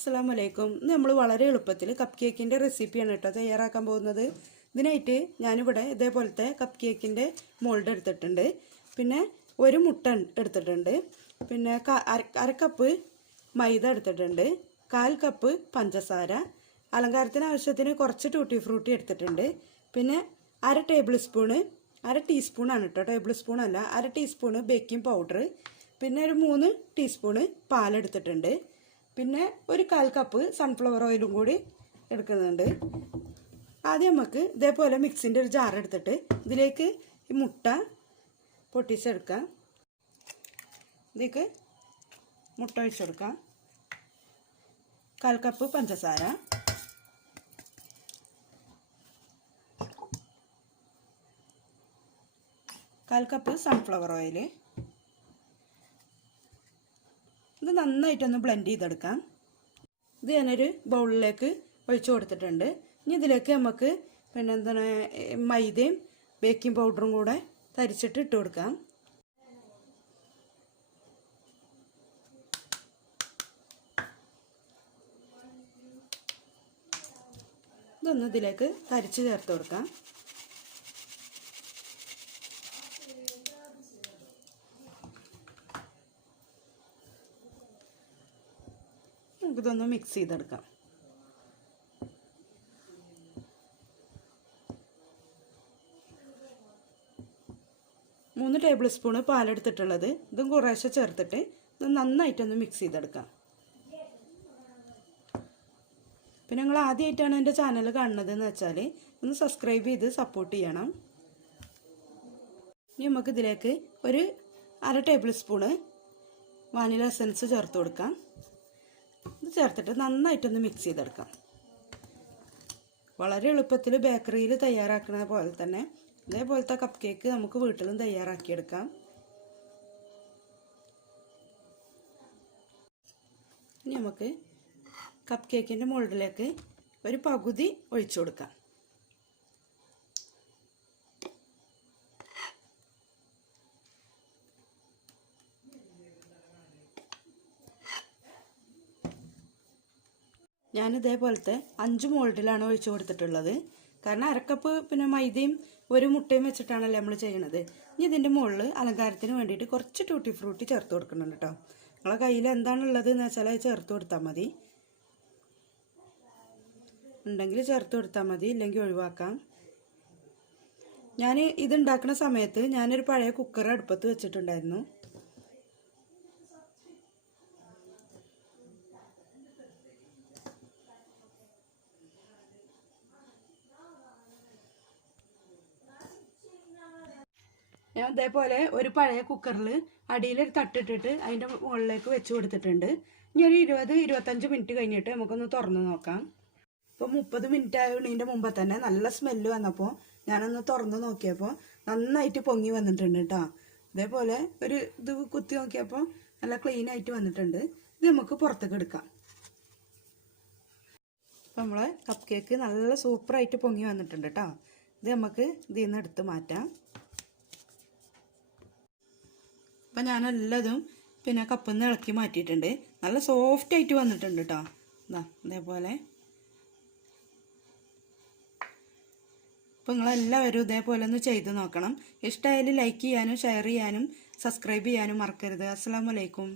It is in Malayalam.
അസ്സലാമലൈക്കും. നമ്മൾ വളരെ എളുപ്പത്തിൽ കപ്പ് കേക്കിൻ്റെ റെസിപ്പിയാണ് കേട്ടോ തയ്യാറാക്കാൻ പോകുന്നത്. ഇതിനായിട്ട് ഞാനിവിടെ ഇതേപോലത്തെ കപ്പ് കേക്കിൻ്റെ മോൾഡ് എടുത്തിട്ടുണ്ട്. പിന്നെ ഒരു മുട്ട എടുത്തിട്ടുണ്ട്. പിന്നെ അര കപ്പ് മൈദ എടുത്തിട്ടുണ്ട്. 1/4 കപ്പ് പഞ്ചസാര, അലങ്കാരത്തിന് ആവശ്യത്തിന് കുറച്ച് ടൂട്ടി ഫ്രൂട്ടി എടുത്തിട്ടുണ്ട്. പിന്നെ അര ടീസ്പൂണാണ് കേട്ടോ, ടേബിൾ സ്പൂൺ അല്ല, അര ടീസ്പൂണ് ബേക്കിംഗ് പൗഡർ. പിന്നെ ഒരു 3 ടീസ്പൂണ് പാലെടുത്തിട്ടുണ്ട്. പിന്നെ ഒരു 1/4 കപ്പ് സൺഫ്ലവർ ഓയിലും കൂടി എടുക്കുന്നുണ്ട്. ആദ്യം നമുക്ക് ഇതേപോലെ മിക്സിൻ്റെ ഒരു ജാർ എടുത്തിട്ട് ഇതിലേക്ക് ഈ മുട്ട പൊട്ടിച്ചെടുക്കാം. ഇതിലേക്ക് മുട്ട ഒഴിച്ചെടുക്കാം. 1/4 കപ്പ് പഞ്ചസാര, 1/4 കപ്പ് സൺഫ്ലവർ ഓയിൽ. ഇത് നന്നായിട്ടൊന്ന് ബ്ലെൻഡ് ചെയ്തെടുക്കാം. ഇത് ഞാനൊരു ബൗളിലേക്ക് ഒഴിച്ചു കൊടുത്തിട്ടുണ്ട്. ഇനി ഇതിലേക്ക് നമുക്ക് പിന്നെ എന്താണ് മൈദയും ബേക്കിംഗ് പൗഡറും കൂടെ തരിച്ചിട്ട് ഇട്ട് കൊടുക്കാം. ഇതൊന്ന് ഇതിലേക്ക് തരിച്ച് ചേർത്ത് കൊടുക്കാം. നമുക്കിതൊന്ന് മിക്സ് ചെയ്തെടുക്കാം. മൂന്ന് ടേബിൾ സ്പൂണ് പാലെടുത്തിട്ടുള്ളത്. ഇതും കുറേശ്ശെ ചേർത്തിട്ട് ഇത് നന്നായിട്ടൊന്ന് മിക്സ് ചെയ്തെടുക്കാം. പിന്നെ നിങ്ങൾ ആദ്യമായിട്ടാണ് എൻ്റെ ചാനൽ കാണുന്നതെന്ന് വെച്ചാൽ ഒന്ന് സബ്സ്ക്രൈബ് ചെയ്ത് സപ്പോർട്ട് ചെയ്യണം. ഇനി നമുക്കിതിലേക്ക് ഒരു അര ടേബിൾ സ്പൂണ് വാനില എസൻസ് ചേർത്ത് കൊടുക്കാം. ഇത് ചേർത്തിട്ട് നന്നായിട്ടൊന്ന് മിക്സ് ചെയ്തെടുക്കാം. വളരെ എളുപ്പത്തിൽ ബേക്കറിയിൽ തയ്യാറാക്കുന്ന പോലെ തന്നെ ഇതേപോലത്തെ കപ്പ് കേക്ക് നമുക്ക് വീട്ടിലും തയ്യാറാക്കിയെടുക്കാം. ഇനി നമുക്ക് കപ്പ് കേക്കിൻ്റെ മോൾഡിലേക്ക് ഒരു പകുതി ഒഴിച്ചു കൊടുക്കാം. ഞാൻ ഇതേപോലത്തെ 5 മോൾഡിലാണ് ഒഴിച്ചു കൊടുത്തിട്ടുള്ളത്. കാരണം അരക്കപ്പ് പിന്നെ മൈദയും ഒരു മുട്ടയും വെച്ചിട്ടാണല്ലോ നമ്മൾ ചെയ്യണത്. ഇനി ഇതിൻ്റെ മുകളിൽ അലങ്കാരത്തിന് വേണ്ടിയിട്ട് കുറച്ച് ടൂട്ടി ഫ്രൂട്ടി ചേർത്ത് കൊടുക്കുന്നുണ്ട് കേട്ടോ. നിങ്ങളെ കയ്യിൽ എന്താണുള്ളത് എന്ന് വെച്ചാൽ അത് ചേർത്ത് കൊടുത്താൽ മതി. ഉണ്ടെങ്കിൽ ചേർത്ത് കൊടുത്താൽ മതി, ഇല്ലെങ്കിൽ ഒഴിവാക്കാം. ഞാൻ ഇതുണ്ടാക്കുന്ന സമയത്ത് ഞാനൊരു പഴയ കുക്കർ അടുപ്പത്ത് വെച്ചിട്ടുണ്ടായിരുന്നു. ഞാൻ ഇതേപോലെ ഒരു പഴയ കുക്കറിൽ അടിയിലൊരു തട്ടിട്ടിട്ട് അതിൻ്റെ മുകളിലേക്ക് വെച്ച് കൊടുത്തിട്ടുണ്ട്. ഇനി ഒരു 20-25 മിനിറ്റ് കഴിഞ്ഞിട്ട് നമുക്കൊന്ന് തുറന്ന് നോക്കാം. ഇപ്പോൾ 30 മിനിറ്റ് ആയതിൻ്റെ മുമ്പ് തന്നെ നല്ല സ്മെല്ല് വന്നപ്പോൾ ഞാനൊന്ന് തുറന്ന് നോക്കിയപ്പോൾ നന്നായിട്ട് പൊങ്ങി വന്നിട്ടുണ്ട് കേട്ടോ. ഇതേപോലെ ഒരു ഇത് കുത്തി നോക്കിയപ്പോൾ നല്ല ക്ലീൻ ആയിട്ട് വന്നിട്ടുണ്ട്. ഇത് നമുക്ക് പുറത്തേക്ക് എടുക്കാം. അപ്പോൾ നമ്മളെ കപ്പ് കേക്ക് നല്ല സൂപ്പറായിട്ട് പൊങ്ങി വന്നിട്ടുണ്ട് കേട്ടോ. ഇത് നമുക്ക് ഇതിൽ നിന്ന് എടുത്ത് മാറ്റാം. അപ്പം ഞാനെല്ലതും പിന്നെ കപ്പിൽ നിന്ന് ഇളക്കി മാറ്റിയിട്ടുണ്ട്. നല്ല സോഫ്റ്റ് ആയിട്ട് വന്നിട്ടുണ്ട് കേട്ടോ. ഇതാ ഇതേപോലെ. അപ്പോൾ നിങ്ങളെല്ലാവരും ഇതേപോലെ ഒന്ന് ചെയ്ത് നോക്കണം. ഇഷ്ടമായാലും ലൈക്ക് ചെയ്യാനും ഷെയർ ചെയ്യാനും സബ്സ്ക്രൈബ് ചെയ്യാനും മറക്കരുത്. അസ്സലാമു അലൈക്കും.